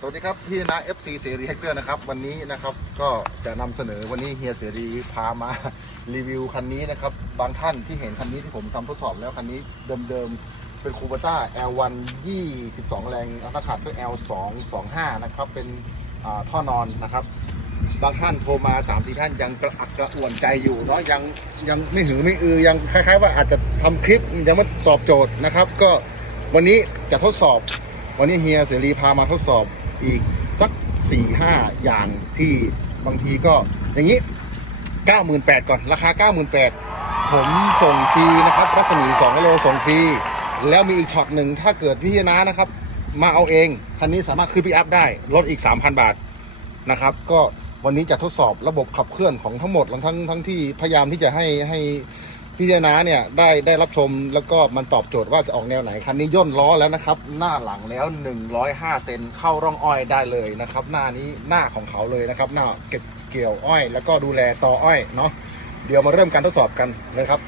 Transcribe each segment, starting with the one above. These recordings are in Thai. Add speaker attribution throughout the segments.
Speaker 1: สวัสดีครับพี่นะ FC เสรีแฮกเกอร์นะครับวันนี้นะครับก็จะนำเสนอวันนี้เฮียเสรีพามารีวิวคันนี้นะครับบางท่านที่เห็นคันนี้ที่ผมทำทดสอบแล้วคันนี้เดิมๆเป็นคูเบต้า L1 22 แรงอัตราขับด้วย L2 25 นะครับเป็นอ่าท่อนอนนะครับบางท่านโทรมา3ามสี่ท่านยังกระอักกระอ่วนใจอยู่เนาะยังยังไม่หือไม่อือยังคล้ายๆ ว่าอาจจะทำคลิปยังไม่ตอบโจทย์นะครับ ก็วันนี้จะทดสอบ วันนี้เฮียเสรีพามาทดสอบอีกสัก4ี่ห้าอย่างที่บางทีก็อย่างนี้ 98,000 ก่อน ราคา 98,000 ผมส่งฟรีนะครับ รัศมี2กิโลส่งฟรีแล้วมีอีกช็อตหนึ่งถ้าเกิดพี่นะนะครับ มาเอาเอง คันนี้สามารถขึ้นปีอัพได้ลดอีก 3,000 บาทนะครับ ก็วันนี้จะทดสอบระบบขับเคลื่อนของทั้งหมดทั้งทั้งที่พยายามที่จะให้ให้ พี่นาเนี่ยได้ได้รับชมแล้วก็มันตอบโจทย์ว่าจะออกแนวไหนคันนี้ย่นล้อแล้วนะครับ หน้าหลังแล้ว 105 เซนเข้าร่องอ้อยได้เลยนะครับ หน้านี้หน้าของเขาเลยนะครับ หน้าเก็บเกี่ยวอ้อย แล้วก็ดูแลต่ออ้อยเนาะเดี๋ยวมาเริ่มการทดสอบกันเลยครับ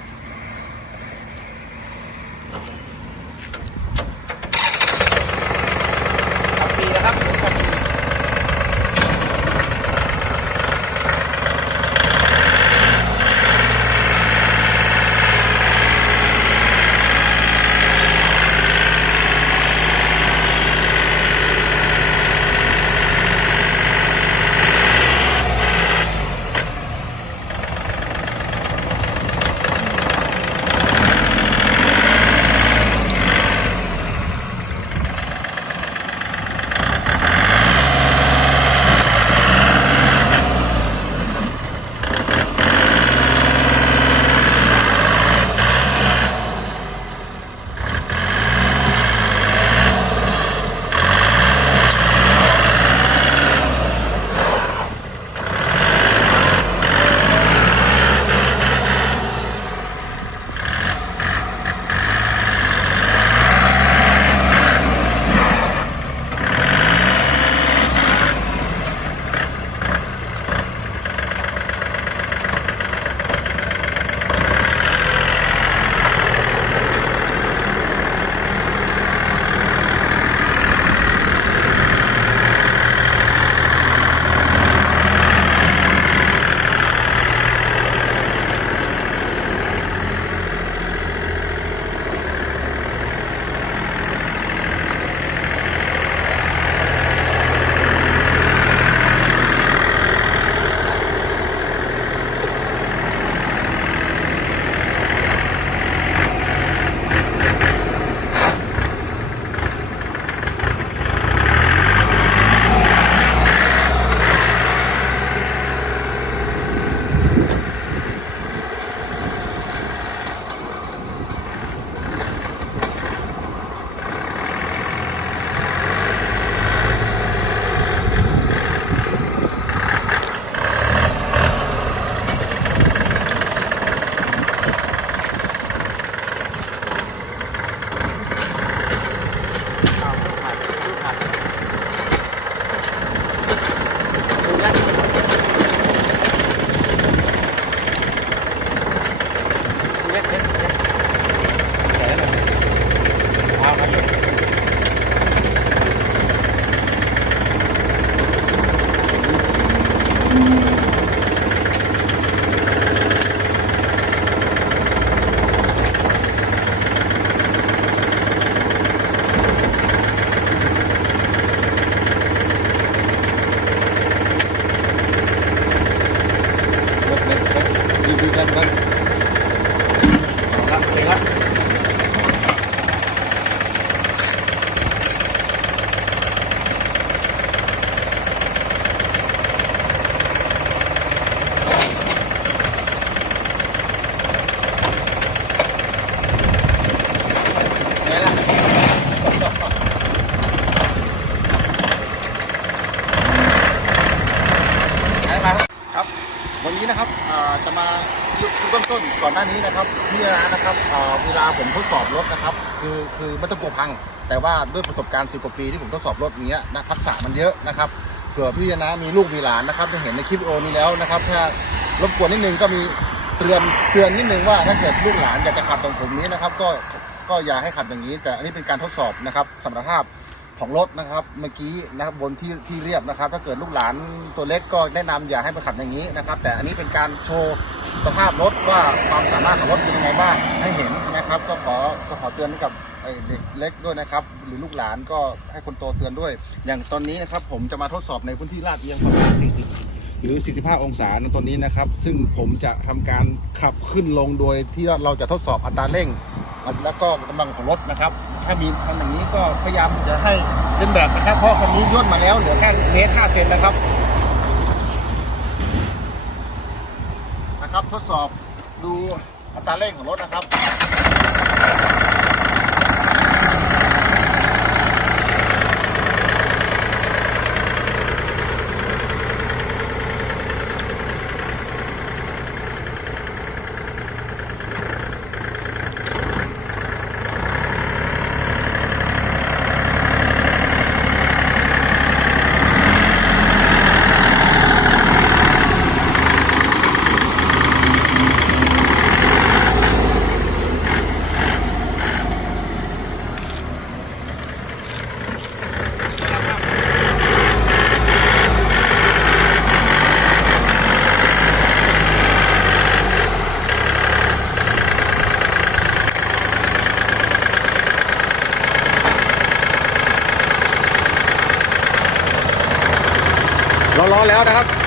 Speaker 1: ก่อนหน้านี้นะครับพี่นานะครับเวลาผมทดสอบรถนะครับ คือคือไม่ต้องกลัวพัง แต่ว่าด้วยประสบการณ์สิบกว่าปีที่ผมทดสอบรถอย่างเงี้ยนะทักษะมันเยอะนะครับเผื่อพี่นามีลูกมีหลานนะครับได้เห็นในคลิปวิดีโอนี้แล้วนะครับถ้ารบกวนนิดนึงก็มีเตือนเตือนนิดนึงว่าถ้าเกิดลูกหลานอยากจะขับตรงผมนี้นะครับ ก็ก็อย่าให้ขับอย่างนี้ แต่อันนี้เป็นการทดสอบนะครับสมรรถภาพ ของรถนะครับเมื่อกี้นะครับบนที่ที่เรียบนะครับ ถ้าเกิดลูกหลานตัวเล็กก็แนะนำอย่าให้ไปขับอย่างนี้นะครับ แต่อันนี้เป็นการโชว์สภาพรถว่าความสามารถของรถเป็นยังไงบ้างให้เห็นนะครับ ก็ขอก็ขอเตือนกับเด็กเล็กด้วยนะครับ หรือลูกหลานก็ให้คนโตเตือนด้วย อย่างตอนนี้นะครับผมจะมาทดสอบในพื้นที่ลาดเอียงประมาณ 40 หรือ 45 องศาในตัวนี้นะครับ ซึ่งผมจะทำการขับขึ้นลงโดยที่เราจะทดสอบอัตราเร่ง แล้วก็กำลังของรถนะครับ ถ้ามีทำอย่างนี้ก็พยายามจะให้เป็นแบบนะครับ เพราะคันนี้ย่นมาแล้วเหลือแค่เมตรห้าเซนนะครับ นะครับ ทดสอบดูอัตราเร่งของรถนะครับ ร้อนแล้วนะครับ